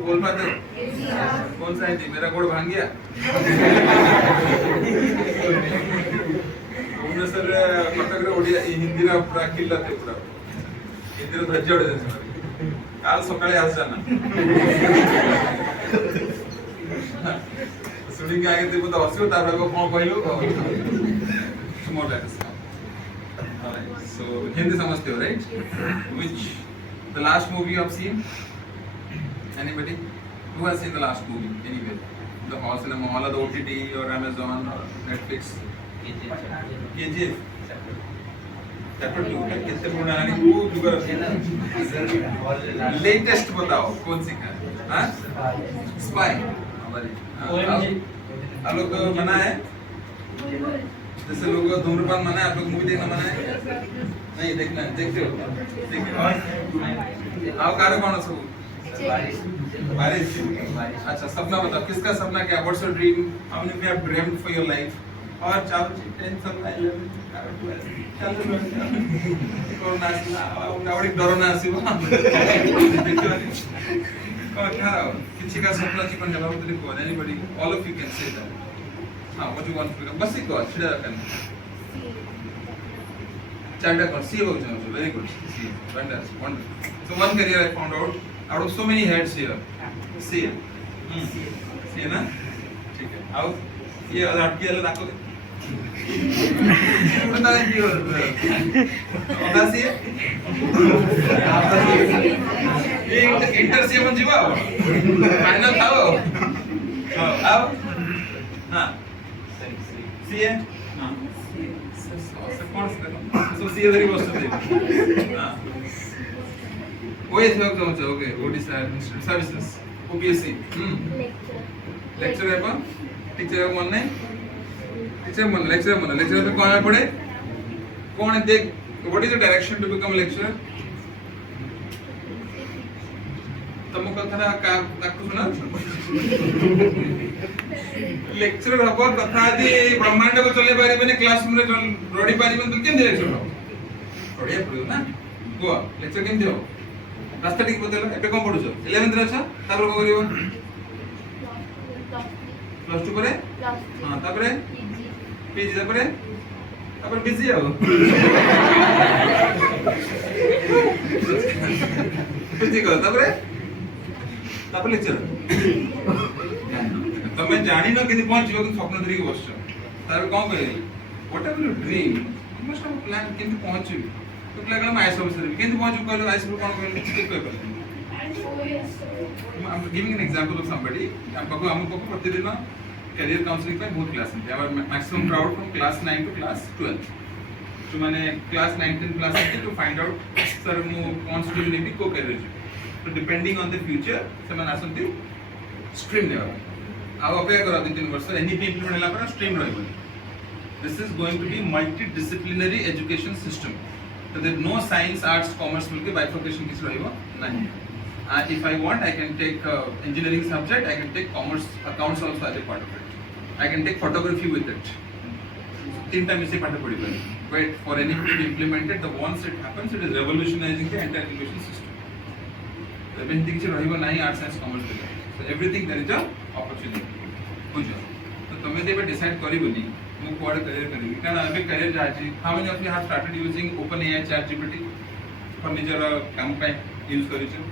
बोल पाते हो? कौन सा हिंदी? मेरा गोड़ भांग गया। भुवनेश्वर कटक ओडिया हिंदी पूरा किल्ला थे पूरा हिंदी धज्जा उड़े काल सकाळे आज जाना शुटिंग आगे ते बोलता हसियो तापर को कोन कहलो मोर दैट्स सो हिंदी समझते हो right which the last movie you have seen anybody who has seen the last movie anywhere the hall cinema hall or the OTT or Amazon or Netflix KGF chapter 2 कितने पुराना है वो जुगाड़ latest बताओ कौन सी है हाँ स्पाई हमारी आप लोग मना है जैसे लोग धूम्रपान मना है आप लोग मूवी देखना मना है नहीं देखना देखते हो आओ कार्य कौन सा बारिश अच्छा सपना बताओ किसका सपना क्या what's your dream how many you have dreamed for your life और चाहो 10 सपना 11 कोरोना आवड़ी डरोना आसीबो क्या किसी का सपना चिकन जवाब दे को anybody all of you can say that हां what you want to become बस इको छिड़ा करना चार्टर कर सी हो जाओ very good see wonderful so one career I found out out of so many heads here see see ना ठीक है आओ ये अटकी वाला दाखो बता दे क्यों होता सी ये इंटर सी मन जीवा फाइनल खाओ आओ हां सी है हां कौन सा सो सी वेरी मस्त है हां OS okay what is administrative services OPSC lecture है अपन टीचर मन नहीं lecturer पे कौन है पढ़े कौन है देख what is the direction to become a lecturer तमो कथा का ताकू सुना lecturer हबो कथा दे ब्रह्मांड को चले पारी बने क्लासरूम रे रोडी पारी बने तुम केन lecturer हो बढ़िया पढ़ियो ना को lecture केन दियो रास्ता ठीक बतेलो एबे कोन पढुछो 11th रे छ तापर को करियो प्लस 2 परे हां तापर पीजी तापर बिजी हो बिजी को तापर लेक्चर तमे जानि न केति पहुंचबो कि स्वप्न धरि के बसछ तापर कोन कहै whatever you dream you must have plan केति पहुंचबी तो लगला मैं आईएसओ सर केंति पहुंच कहलो आईएसओ कोन कहलो ठीक कह पर I am giving an example of somebody हम को प्रतिदिन करियर काउंसलिंग पे बहुत क्लास है our maximum crowd from class 9 to class 12 तो माने class 9 10 class to find out sir मु कोन स्ट्रीम नेबी को करियर तो डिपेंडिंग ऑन द फ्यूचर से माने आसंती स्ट्रीम नेबा आ अपेक्षा करा 3 वर्ष एनईपी इंप्लीमेंट होला पर स्ट्रीम रहबो this is going to be multidisciplinary education system so there no science arts commerce मिलके bifurcation किस रहिबो नहीं if I want I can take engineering subject I can take commerce accounts also as a part of it I can take photography with it तीन time इसे पाठ पढ़ी पर wait for anything to be implemented the once it happens it is revolutionizing the entire education system तो Ben किस रहिबो नहीं arts science commerce so everything there is a opportunity बुझो तो तमे देबे डिसाइड करिबोनी मु कोड करियर करिबी कारण अबे करियर जाची how many of you have started using open AI chat GPT for निजर काम पे use करिছো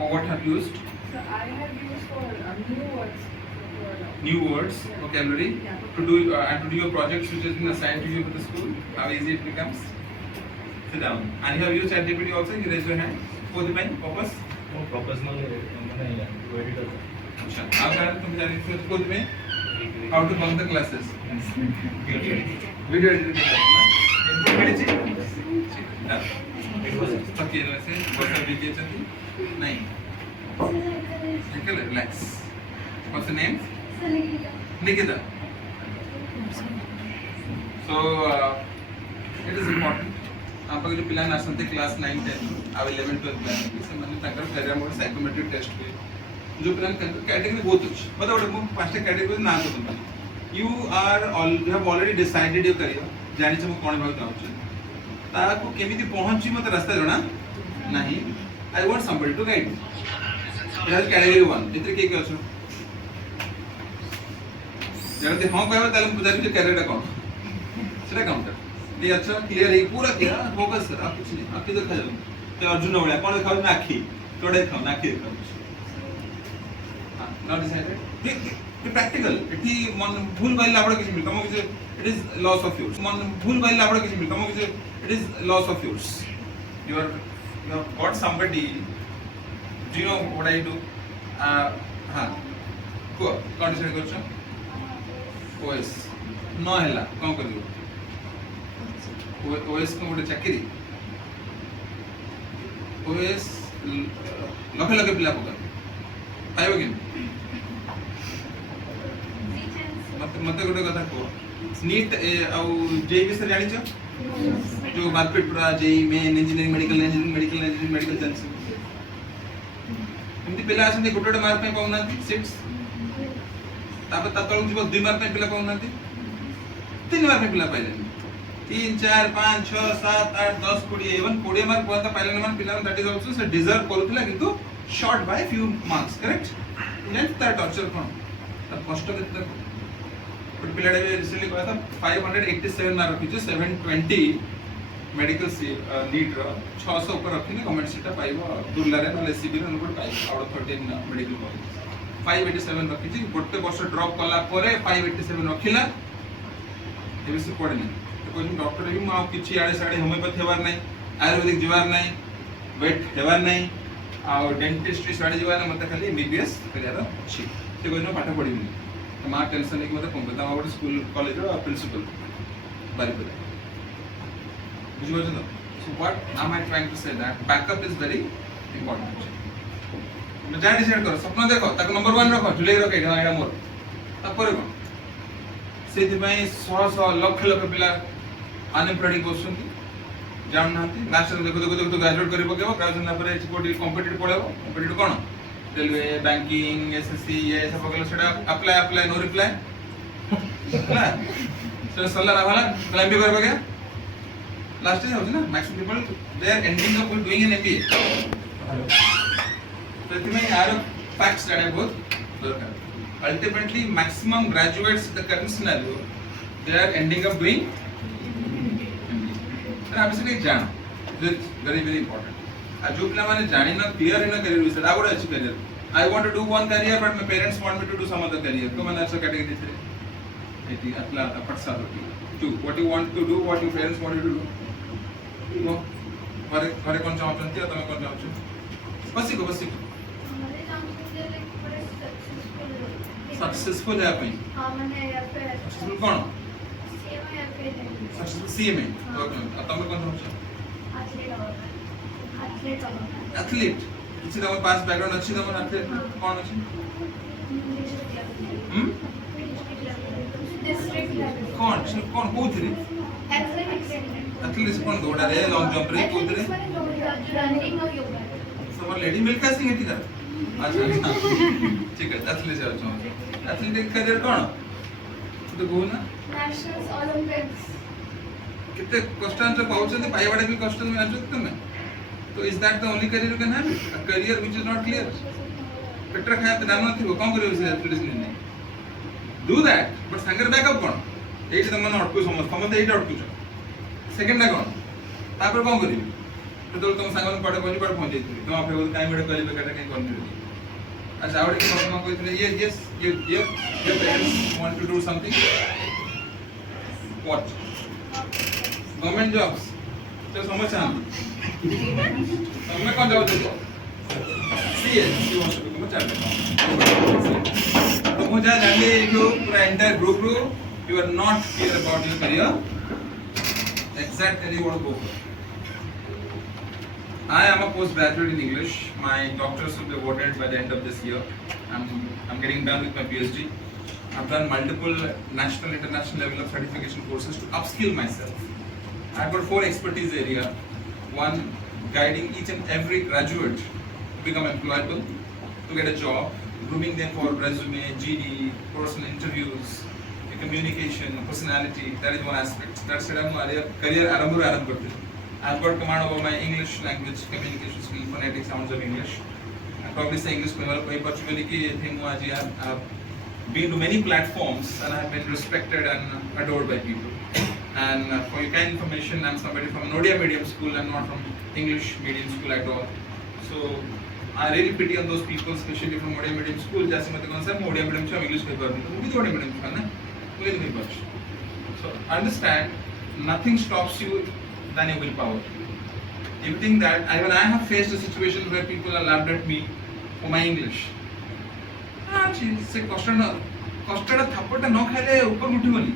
for what have you used so I have used for new words vocabulary to do and to do your projects which has been assigned to you by the school how easy it becomes sit down and you have used chat gpt also you raise your hand for the main purpose no purpose माने to edit अच्छा आप यार तुम जाने फिर खुद में how to bunk the classes video editing करना it was okay वैसे बहुत सारी चीजें चलती नहीं ठीक है relax what's the name Nikita so it is important आप अगर जो प्लान आसंते क्लास 9 10 अब 11 12 प्लान से माने ताकर करियर मोड साइकोमेट्रिक टेस्ट हुए जो प्लान कैटेगरी बहुत अच्छी मतलब वो पांचटा कैटेगरी ना तो तुम you have already decided your career जानि छ म कोन भाग जाउ छ ताको केमिति पहुंची मते रास्ता जणा नहीं I want somebody to guide me ଏହା କ୍ୟାଟେଗୋରୀ 1 ଏଥିରେ କିଏ କିଏ ଅଛ ଯଦି ହଁ କହିବ ତାହେଲେ ମୁଁ ପଚାରିବି କ୍ୟାରିୟରଟା କ'ଣ ସେଟା କାଉଣ୍ଟର ये अच्छा क्लियर है पूरा क्या फोकस सर आप कुछ नहीं आपकी देखा जाओ तो अर्जुन ने बोला कौन दिखाओ ना आखी थोड़े दिखाओ ना आखी दिखाओ नॉट डिसाइडेड ये प्रैक्टिकल इटी मन भूल भाई लाबड़ किसी मिल कमो किसी it is loss of yours मन भूल भाई लाबड़ किसी मिल कमो किसी it is loss of yours you have got somebody do you know what I do हाँ को कौन डिसाइड करछो ओएस न हैला कौन करियो ओएस को गोटे चाकरी ओएस लखे लखे पिला पका पाइबो कि मते गोटे कथा को नीट आ जेईबी से जानि छ जो मार्केट पूरा JEE Main engineering medical chance एमती पिला आछन गोटे गोटे मार्क पे पाउना 6 तापर ततळ जीव 2 मार्क पे पिला पाउना 3 मार्क पे पिला पाइले 3 4 5 6 7 8 10 20 इवन 20 मार्क पता पाइले मान पिला दैट इज आल्सो से डिजर्व करूतला किंतु short by few marks correct next that torture कोन त कष्ट केते बट पिलाडे रिसेंटली कहता 587 मार्क रखिछ 720 मेडिकल नीट रो 600 ऊपर रखिने गवर्नमेंट सीटा पाइबो दुर्ला रे नले एससीबी रे नंबर पाइबो आउट ऑफ 13 मेडिकल कॉलेज 587 रखिछि गोटे वर्ष ड्रॉप कला परे 587 रखिला एबे से पढ़े नहीं तो कोई डॉक्टर भी मां किछि आड़े साड़े होमियोपैथी हेबार नहीं आयुर्वेदिक जीवार नहीं वेट हेबार नहीं आ डेंटिस्ट्री साड़े जीवार मते खाली एमबीबीएस करियार अछि से कोइ न पाठ पढिबनी तो मां टेंशन लेके मते फोन करता गोटे स्कूल कॉलेज रो प्रिंसिपल बारीपुर बुझिबो तो so what am I trying to say that backup is very important मैं जान डिसाइड करो सपना देखो ताको नंबर 1 रखो झुले रखो एटा मोर तापर कोन से दिपाई 100 लाख लाख पिला अनएम्प्लॉयड क्वेश्चन जान नांती लास्ट देखो देखो देखो ग्रेजुएट करि पकेबो ग्रेजुएशन पर कोडी कॉम्पिटिटिव पढेबो कॉम्पिटिटिव कोन रेलवे बैंकिंग एसएससी ये सब पकलो सेटा अप्लाई नो रिप्लाई ना से सल्ला ना वाला क्लाइम भी करबो क्या लास्ट ईयर होछ ना maximum people they are ending up doing an MBA प्रतिमे यार फैक्ट्स दैट आर बहुत दरकार ultimately maximum graduates in the current scenario they are ending up doing MBA and obviously जान it's very very important as जो पिला माने जानि ना clear in a career विषय आ गोटे अछि career I want to do one career but my parents want me to do some other career तो माने ऐसा category थे एटी अतला अपट सा होती to what you want to do what your parents want you to do वो घरे घरे कोन चाहछंती तमे कोन चाहछ बसी सक्सेसफुल है पई हां माने सक्सेसफुल कोन सक्सेसफुल सीएमए ओके तमे कोन चाहछ एथलीट किछि तम पास बैकग्राउंड अछि तम एथलीट कोन अछि कोन कोन कोथरी एथलीट कोन दौड़ा रे लॉन्ग जंप रे कोथरी रनिंग और योगा सब लेडी मिल्का सिंह एठी कर अच्छा ठीक है एथलीट जाओ एथलीट करियर कोन तो गो ना नेशनल्स ओलंपिक्स कितने कष्टांत पाउछन पाइबाडे भी कष्ट में आछो तमे तो is that the only career you can have a career which is not clear पेटर खाया पे दाम नथिबो कोन करियो से एथलीट ने डू दैट बट संगर बैकअप कोन एठी तमन अटकु समझ तमते एठी अटकु सेकंड ना कोन तापर कोन करियो तो तुम संगन पड़े पहुंच पहुंचे तुम आप काई मेड करी बेटा कहीं करनी अच्छा और एक प्रश्न को इतने ये यस ये parents want to do something what government jobs तो समझ आ मैं कौन जॉब देता CS C wants to become a chartered तो मुझे जानले जो पूरा entire group row you are not clear about your career exactly what go I am a postgraduate in English. My doctorate will be awarded by the end of this year. I'm getting done with my PhD. I've done multiple national, international level of certification courses to upskill myself. I've got 4 expertise area. One, guiding each and every graduate to become employable, to get a job, grooming them for resume, GD, personal interviews, communication, personality. That is one aspect. That's it. I'm career I've got command over my English language, communication skill, phonetic sounds of English. I've probably say English में वाला कोई particularly कि थे मुझे आज यार been to many platforms and I have been respected and adored by people. And for your kind information, I'm somebody from an Odia medium school and not from English medium school at all. So I really pity on those people, especially from Odia medium school. जैसे मैं तो कौन सा Odia medium से English paper में तो वो भी तो Odia medium का ना, वो भी तो नहीं बच. So understand, nothing stops you than your willpower. You think that even I have faced a situation where people are laughed at me for my English. हाँ जी, से कष्ट ना थप्पड़ ना खाले ऊपर उठिबनी.